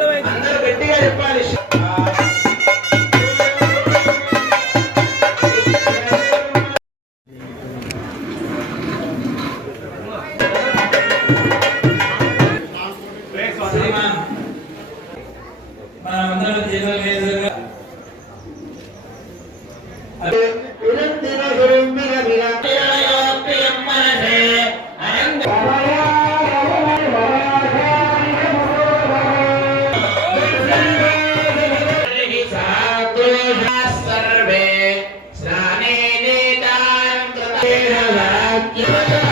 అందరూ గట్టిగా చెప్పాలి. in a vacuum.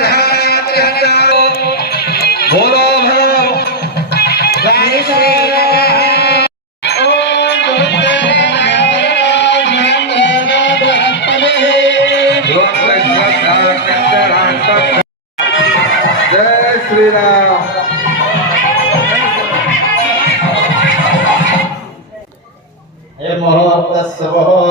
జయ శ్రీరామ్ हे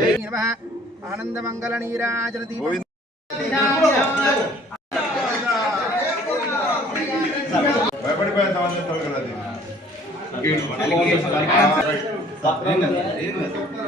అధ్యక్ష ఆనందమంగళ నీరాజన దీపం అందరికీ జై గోవింద శుభం భయ్య జై గోవింద సార్ జై గోవింద అండి జై గోవింద ఇక్కడనే ఉంచేసి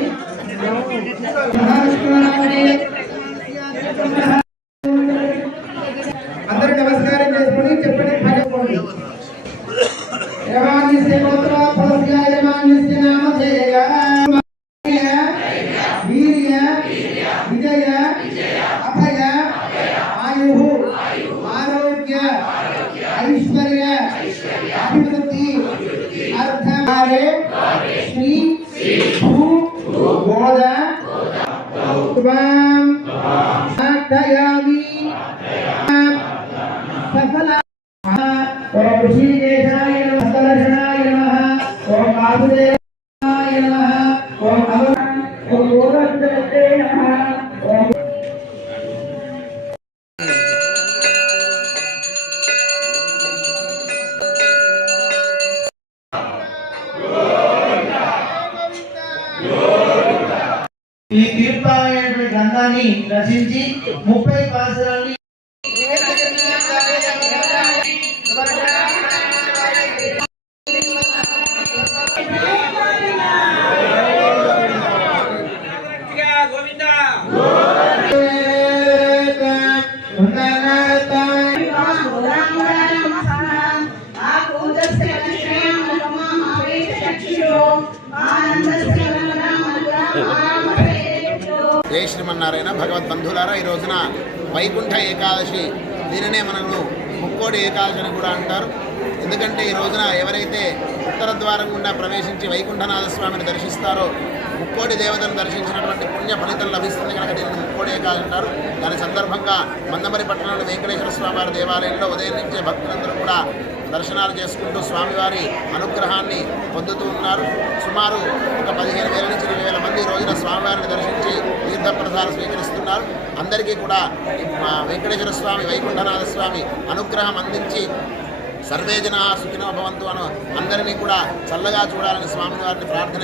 అందరూ నమస్కారం చేసుకుని చెప్పండి భగవంతుడి యమాని సేవత్ర ఫలస్య యమానిస్య నామధేయ వీర్య విజయ అభయ ఆయు ఆరోగ్య ఐశ్వర్య అభివృద్ధి అర్థారే శ్రీ భూ గోద త్వం సఫల ఓం ఋషికేశాయ నమః నమః ఓం వాసుదేవాయ తీర్థమైనటువంటి రచించి ముప్పై పాసరాన్ని జయ శ్రీమన్నారాయణ భగవద్ బంధువులారా ఈ రోజున వైకుంఠ ఏకాదశి దీనినే మనము ముక్కోడి ఏకాదశి అని కూడా అంటారు. ఎందుకంటే ఈ రోజున ఎవరైతే ఉత్తర ద్వారం గుండా ప్రవేశించి వైకుంఠనాథ స్వామిని దర్శిస్తారో ముక్కోడి దేవతను దర్శించినటువంటి పుణ్య ఫలితం లభిస్తుంది కనుక దీన్ని ముక్కోడి ఏకాదశి అంటారు. దాని సందర్భంగా మందమరి పట్టణంలో వెంకటేశ్వర స్వామివారి దేవాలయంలో ఉదయం నుంచే భక్తులందరూ కూడా దర్శనాలు చేసుకుంటూ స్వామివారి అనుగ్రహాన్ని పొందుతూ ఉన్నారు. సుమారు ఒక పదిహేను వేల నుంచి ఇరవై వేల మంది ఈ రోజున స్వామివారిని దర్శించి తీర్థప్రసాదాలు స్వీకరిస్తున్నారు. అందరికీ కూడా వెంకటేశ్వర స్వామి వైకుంఠనాథ స్వామి అనుగ్రహం అందించి సర్వే జనా సుఖినో భవంతు అను అందరినీ కూడా చల్లగా చూడాలని స్వామివారిని ప్రార్థన